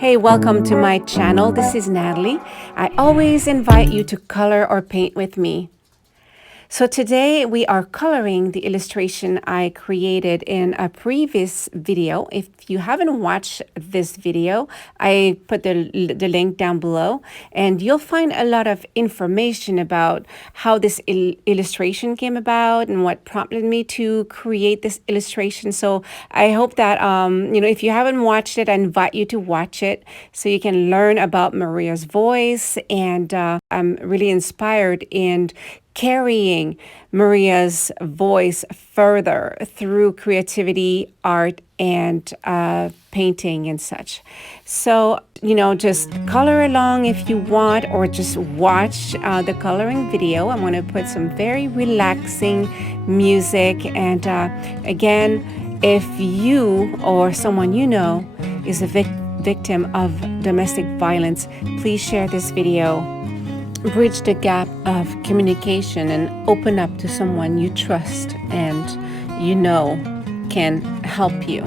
Hey, welcome to my channel. This is Natalie. I always invite you to color or paint with me. So today we are coloring the illustration I created in a previous video. If you haven't watched this video, I put the link down below, and you'll find a lot of information about how this illustration came about and what prompted me to create this illustration. So I hope that, if you haven't watched it, I invite you to watch it so you can learn about Maria's voice. And I'm really inspired in carrying Maria's voice further through creativity, art, and painting and such. So, just color along if you want, or just watch the coloring video. I'm going to put some very relaxing music. And again, if you or someone you know is a victim of domestic violence, please share this video. Bridge the gap of communication and open up to someone you trust and you know can help you.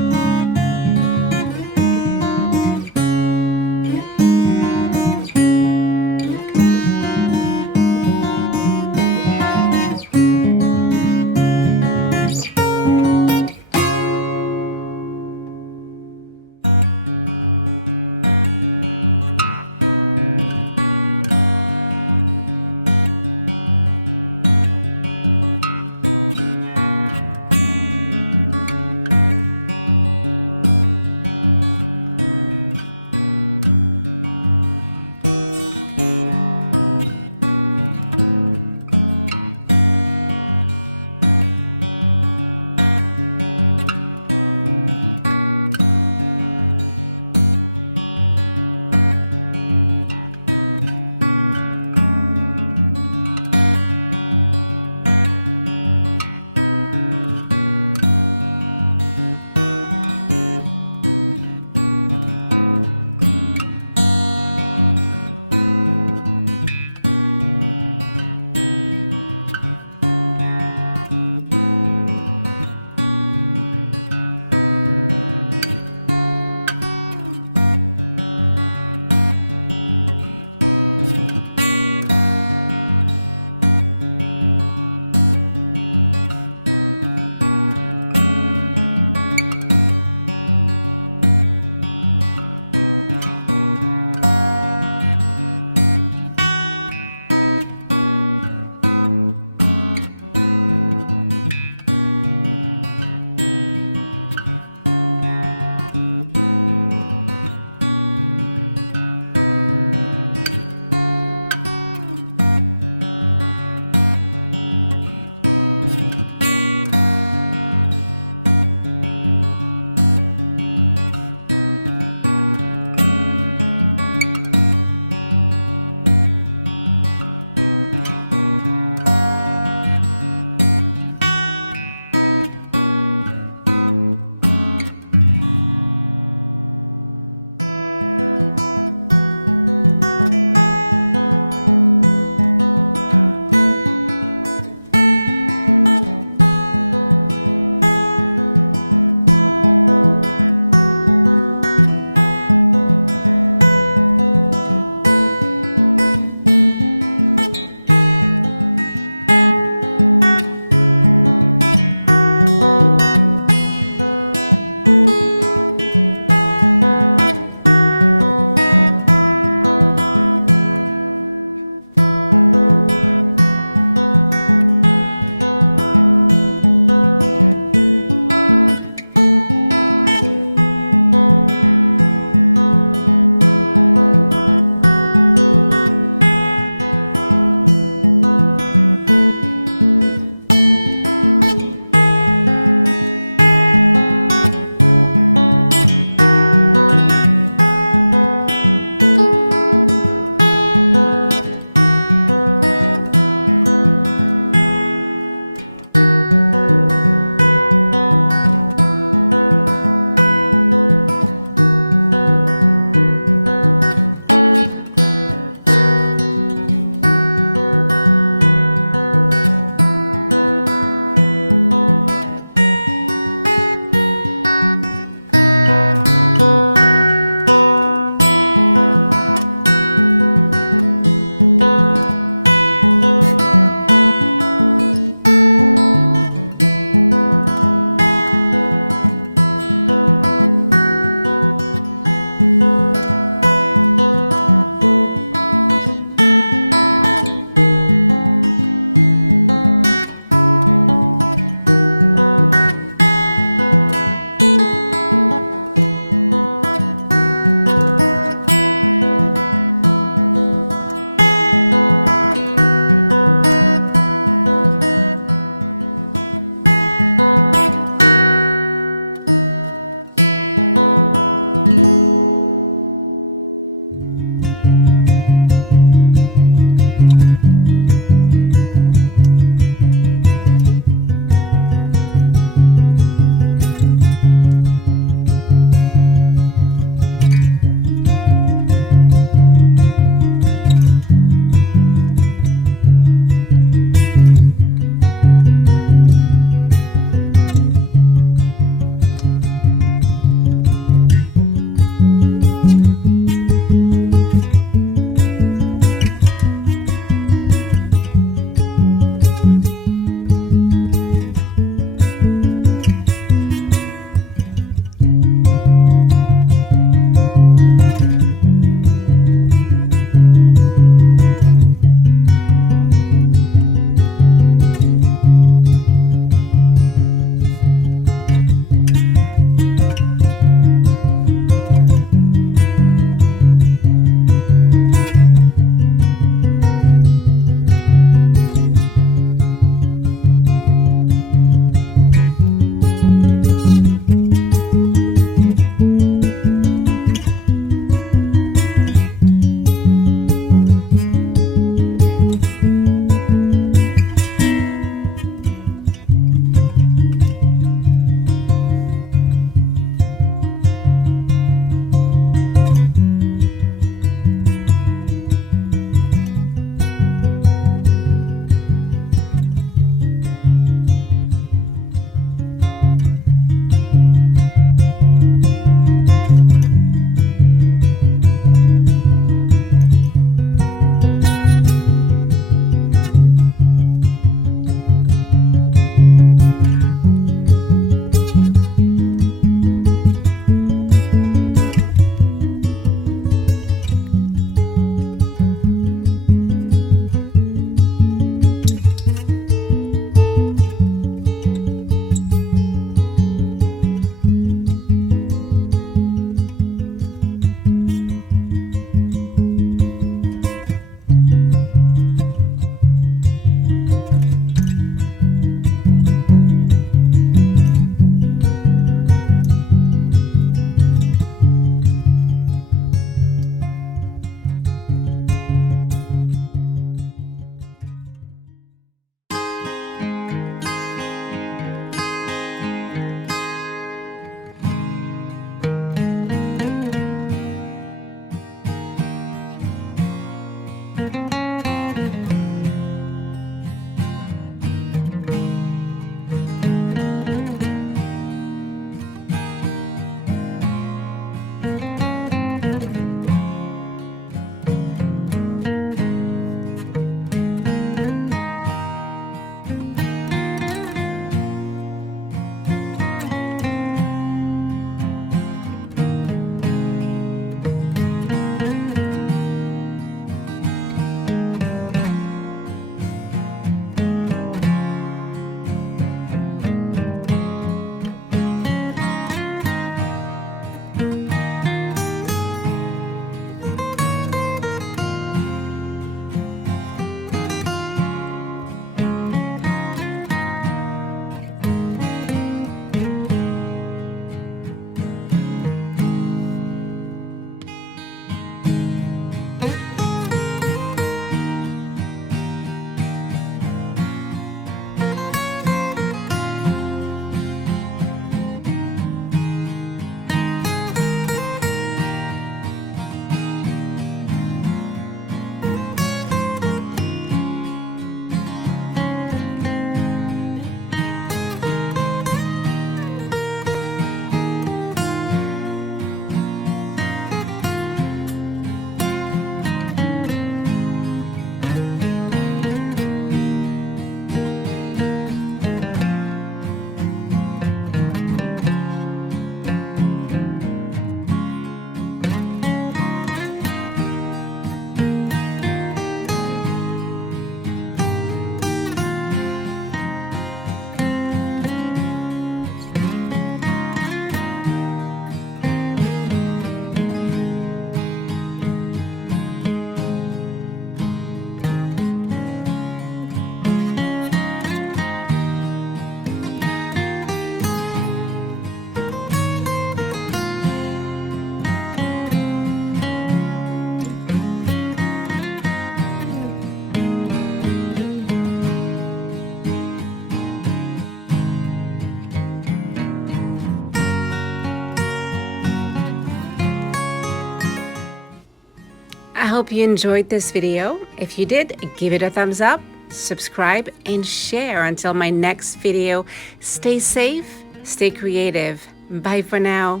hope you enjoyed this video. If you did, give it a thumbs up, subscribe, and share. Until my next video, stay safe, stay creative. Bye for now.